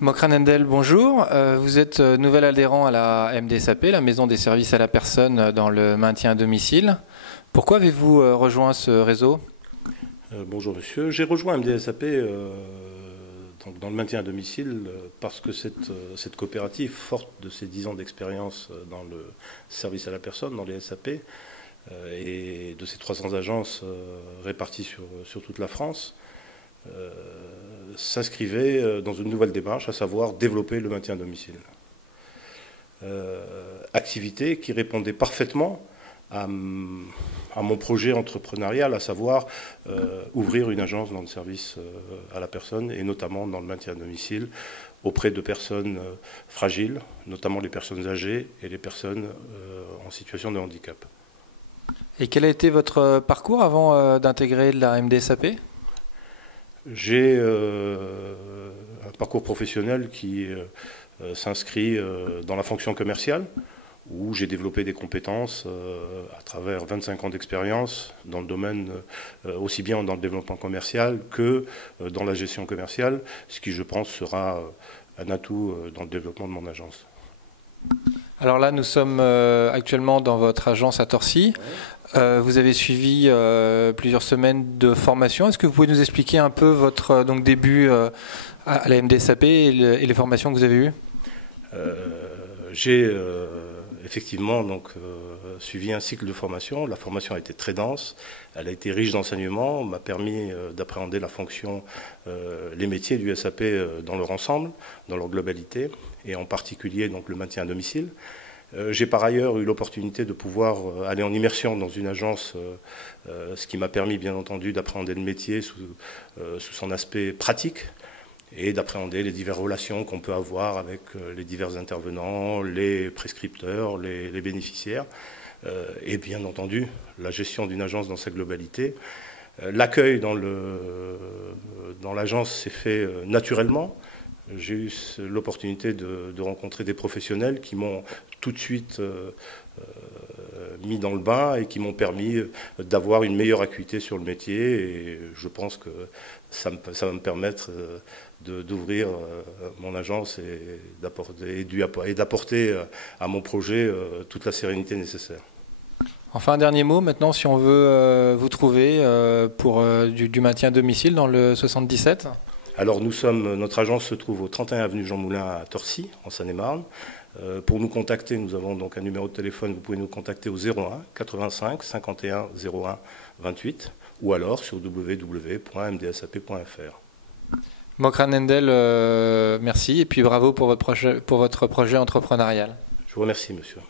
Mokran Endel, bonjour. Vous êtes nouvel adhérent à la MDSAP, la Maison des services à la personne dans le maintien à domicile. Pourquoi avez-vous rejoint ce réseau? Bonjour monsieur, j'ai rejoint MDSAP dans le maintien à domicile parce que cette coopérative, forte de ses 10 ans d'expérience dans le service à la personne, dans les SAP, et de ses 300 agences réparties sur toute la France, s'inscrivait dans une nouvelle démarche, à savoir développer le maintien à domicile. Activité qui répondait parfaitement à mon projet entrepreneurial, à savoir ouvrir une agence dans le service à la personne et notamment dans le maintien à domicile auprès de personnes fragiles, notamment les personnes âgées et les personnes en situation de handicap. Et quel a été votre parcours avant d'intégrer la MDSAP? J'ai un parcours professionnel qui s'inscrit dans la fonction commerciale, où j'ai développé des compétences à travers 25 ans d'expérience dans le domaine, aussi bien dans le développement commercial que dans la gestion commerciale, ce qui, je pense, sera un atout dans le développement de mon agence. Alors là, nous sommes actuellement dans votre agence à Torcy. Vous avez suivi plusieurs semaines de formation. Est-ce que vous pouvez nous expliquer un peu votre début à la MDSAP et les formations que vous avez eues? J'ai effectivement suivi un cycle de formation. La formation a été très dense, elle a été riche d'enseignements, m'a permis d'appréhender la fonction, les métiers du SAP dans leur ensemble, dans leur globalité, et en particulier le maintien à domicile. J'ai par ailleurs eu l'opportunité de pouvoir aller en immersion dans une agence, ce qui m'a permis bien entendu d'appréhender le métier sous son aspect pratique et d'appréhender les diverses relations qu'on peut avoir avec les divers intervenants, les prescripteurs, les bénéficiaires, et bien entendu la gestion d'une agence dans sa globalité. L'accueil dans l'agence s'est fait naturellement. J'ai eu l'opportunité de rencontrer des professionnels qui m'ont tout de suite mis dans le bain et qui m'ont permis d'avoir une meilleure acuité sur le métier. Et je pense que ça va me permettre d'ouvrir mon agence et d'apporter à mon projet toute la sérénité nécessaire. Enfin, un dernier mot maintenant, si on veut vous trouver pour du maintien à domicile dans le 77. Alors notre agence se trouve au 31 avenue Jean Moulin à Torcy, en Seine-et-Marne. Pour nous contacter, nous avons donc un numéro de téléphone, vous pouvez nous contacter au 01 85 51 01 28 ou alors sur www.mdsap.fr. Mokran Endel, merci et puis bravo pour votre projet entrepreneurial. Je vous remercie, monsieur.